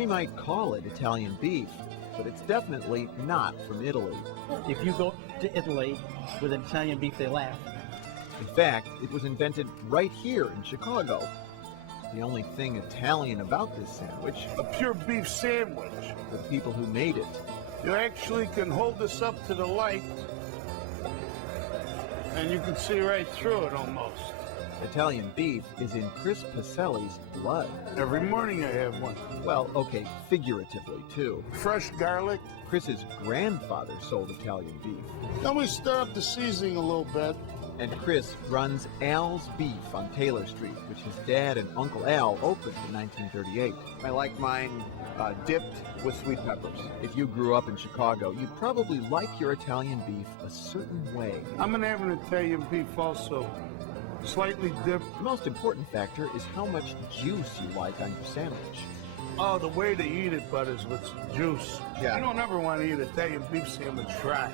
We might call it Italian beef, but it's definitely not from Italy. If you go to Italy with Italian beef, they laugh. In fact, it was invented right here in Chicago. The only thing Italian about this sandwich, A pure beef sandwich. the people who made it. You actually can hold this up to the light, and you can see right through it almost. Italian beef is in Chris Pacelli's blood. Every morning I have one. Well, okay, figuratively too. Fresh garlic. Chris's grandfather sold Italian beef, Then we stir up the seasoning a little bit. and Chris runs Al's Beef on Taylor Street, which his dad and Uncle Al opened in 1938. I like mine dipped with sweet peppers. If you grew up in Chicago, you'd probably like your Italian beef a certain way. I'm gonna have an Italian beef also. Slightly dipped. The most important factor is how much juice you like on your sandwich. Oh, the way to eat it, bud, is with some juice. Yeah. You don't ever want to eat Italian beef sandwich dry.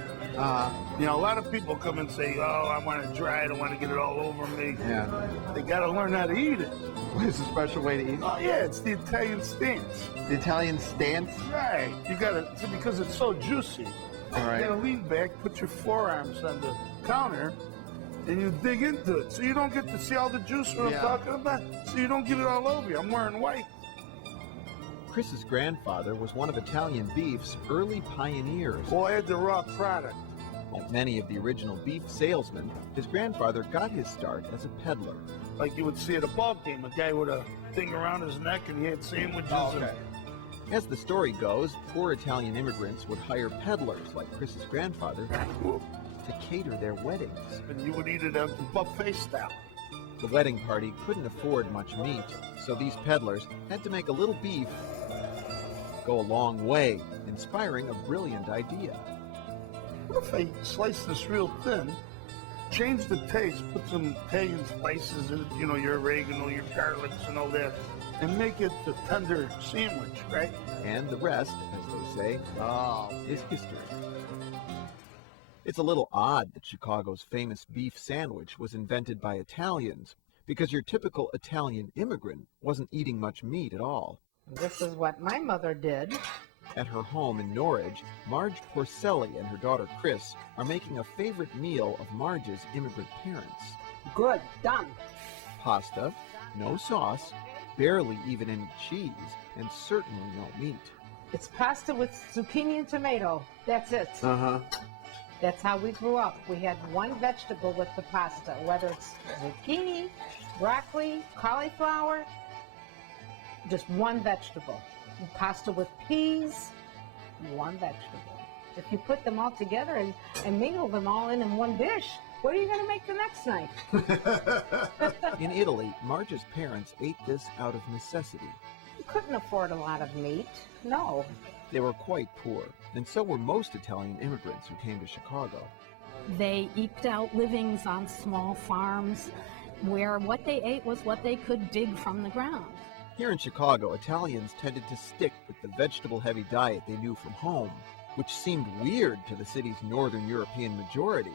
You know, a lot of people come and say, oh, I want it dry, I don't want to get it all over me. Yeah. They got to learn how to eat it. It's a special way to eat. Oh, yeah, it's the Italian stance. The Italian stance. Right. You got to, because it's so juicy. All right. You got to lean back, put your forearms on the counter, and you dig into it. So you don't get to see all the juice what Yeah. I'm talking about. So you don't get it all over you. I'm wearing white. Chris's grandfather was one of Italian beef's early pioneers. Well, I had the raw product. Like many of the original beef salesmen, his grandfather got his start as a peddler. Like you would see at a ball game, a guy with a thing around his neck and he had sandwiches. As the story goes, poor Italian immigrants would hire peddlers like Chris's grandfather to cater their weddings. And you would eat it at buffet style. The wedding party couldn't afford much meat, so these peddlers had to make a little beef go a long way, inspiring a brilliant idea. What if I slice this real thin, change the taste, put some Italian spices in it, you know, your oregano, your garlics and all that, and make it a tender sandwich, right? And the rest, as they say, is history. It's a little odd that Chicago's famous beef sandwich was invented by Italians, because your typical Italian immigrant wasn't eating much meat at all. This is what my mother did. At her home in Norridge, Marge Porcelli and her daughter Chris are making a favorite meal of Marge's immigrant parents. Good, done. Pasta, no sauce, barely even any cheese, and certainly no meat. It's pasta with zucchini and tomato. That's it. That's how we grew up. We had one vegetable with the pasta, whether it's zucchini, broccoli, cauliflower, just one vegetable. Pasta with peas, one vegetable. If you put them all together and mingle them all in one dish, what are you going to make the next night? In Italy, Marge's parents ate this out of necessity. You couldn't afford a lot of meat. No. They were quite poor, and so were most Italian immigrants who came to Chicago. They eked out livings on small farms where what they ate was what they could dig from the ground. Here in Chicago, Italians tended to stick with the vegetable-heavy diet they knew from home, which seemed weird to the city's northern European majority.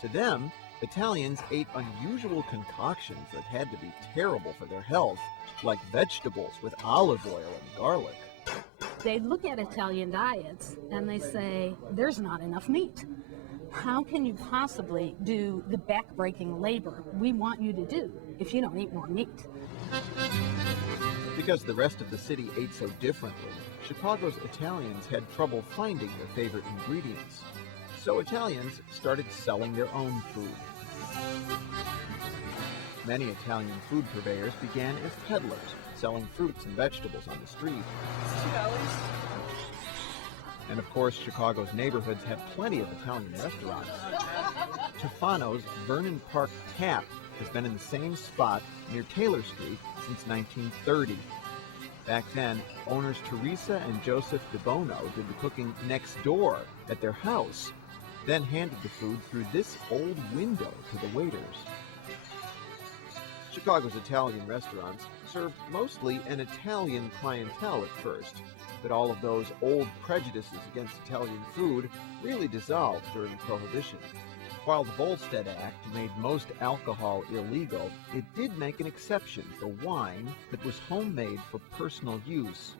To them, Italians ate unusual concoctions that had to be terrible for their health, like vegetables with olive oil and garlic. They look at Italian diets and they say, there's not enough meat. How can you possibly do the back-breaking labor we want you to do if you don't eat more meat? Because the rest of the city ate so differently, Chicago's Italians had trouble finding their favorite ingredients. So Italians started selling their own food. Many Italian food purveyors began as peddlers, selling fruits and vegetables on the street. And of course, Chicago's neighborhoods have plenty of Italian restaurants. Tufano's Vernon Park Tap has been in the same spot near Taylor Street since 1930. Back then, owners Teresa and Joseph DeBono did the cooking next door at their house, then handed the food through this old window to the waiters. Chicago's Italian restaurants served mostly an Italian clientele at first, but all of those old prejudices against Italian food really dissolved during Prohibition. While the Volstead Act made most alcohol illegal, it did make an exception for wine that was homemade for personal use.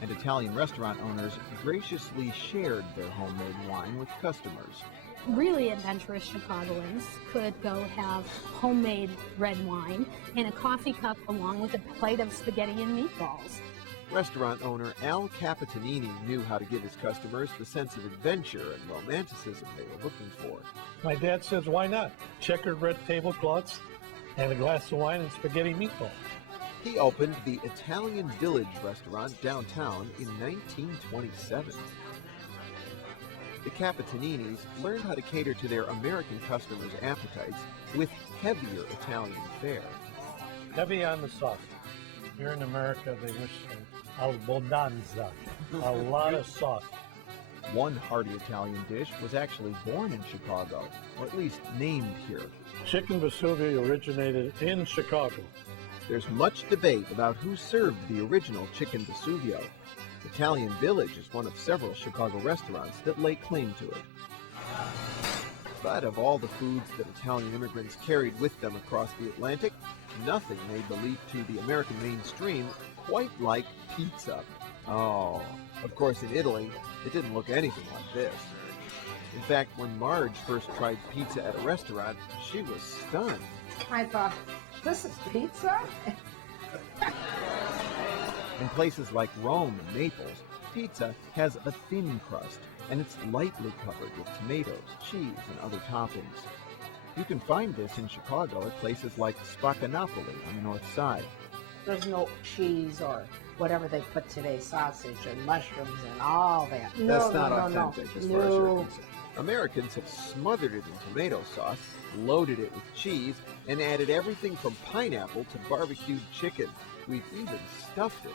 and Italian restaurant owners graciously shared their homemade wine with customers. Really adventurous Chicagoans could go have homemade red wine in a coffee cup along with a plate of spaghetti and meatballs. Restaurant owner Al Capitanini knew how to give his customers the sense of adventure and romanticism they were looking for. My dad says, why not? Checkered red tablecloths and a glass of wine and spaghetti meatballs. He opened the Italian Village restaurant downtown in 1927. The Capitaninis learned how to cater to their American customers' appetites with heavier Italian fare. Heavy on the sauce. Here in America, they wish albonanza, a lot of sauce. One hearty Italian dish was actually born in Chicago, or at least named here. Chicken Vesuvio originated in Chicago. There's much debate about who served the original chicken Vesuvio. Italian Village is one of several Chicago restaurants that lay claim to it. But of all the foods that Italian immigrants carried with them across the Atlantic, nothing made the leap to the American mainstream quite like pizza. Oh, of course in Italy, it didn't look anything like this. In fact, when Marge first tried pizza at a restaurant, she was stunned. I thought, this is pizza? In places like Rome and Naples, pizza has a thin crust, and it's lightly covered with tomatoes, cheese, and other toppings. You can find this in Chicago at places like Spaccanapoli on the north side. There's no cheese or whatever they put today, sausage and mushrooms and all that. That's not authentic as far as you're No. concerned. Americans have smothered it in tomato sauce, loaded it with cheese, and added everything from pineapple to barbecued chicken. We've even stuffed it.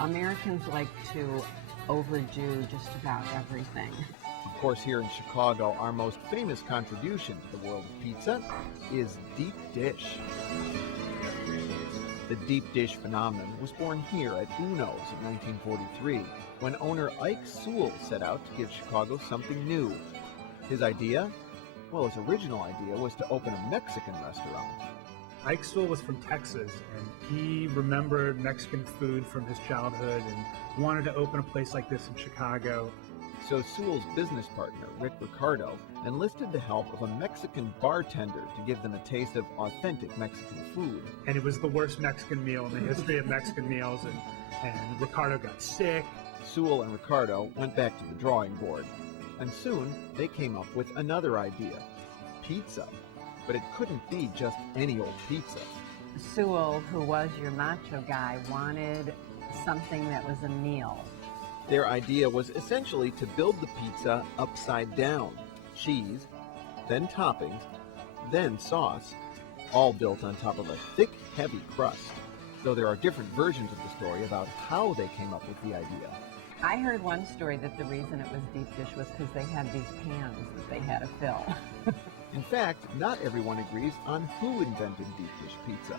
Americans like to overdo just about everything. Of course, here in Chicago, our most famous contribution to the world of pizza is deep dish. The deep dish phenomenon was born here at Uno's in 1943, when owner Ike Sewell set out to give Chicago something new. His idea? Well, his original idea was to open a Mexican restaurant. Ike Sewell was from Texas, and he remembered Mexican food from his childhood and wanted to open a place like this in Chicago. So Sewell's business partner, Rick Ricardo, enlisted the help of a Mexican bartender to give them a taste of authentic Mexican food. And it was the worst Mexican meal in the history of Mexican meals, and Ricardo got sick. Sewell and Ricardo went back to the drawing board, and soon they came up with another idea, pizza. But it couldn't be just any old pizza. Sewell, who was your macho guy, wanted something that was a meal. Their idea was essentially to build the pizza upside down. Cheese, then toppings, then sauce, all built on top of a thick, heavy crust. Though there are different versions of the story about how they came up with the idea. I heard one story that the reason it was deep dish was because they had these pans that they had to fill. In fact, not everyone agrees on who invented deep dish pizza.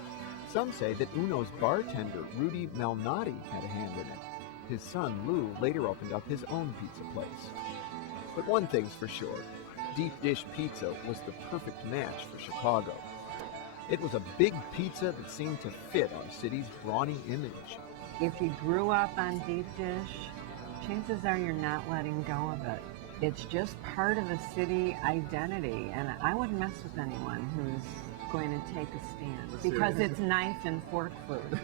Some say that Uno's bartender, Rudy Malnati, had a hand in it. His son, Lou, later opened up his own pizza place. But one thing's for sure, deep dish pizza was the perfect match for Chicago. It was a big pizza that seemed to fit our city's brawny image. If you grew up on deep dish, chances are you're not letting go of it. It's just part of a city identity, and I wouldn't mess with anyone who's going to take a stand because it's knife and fork food.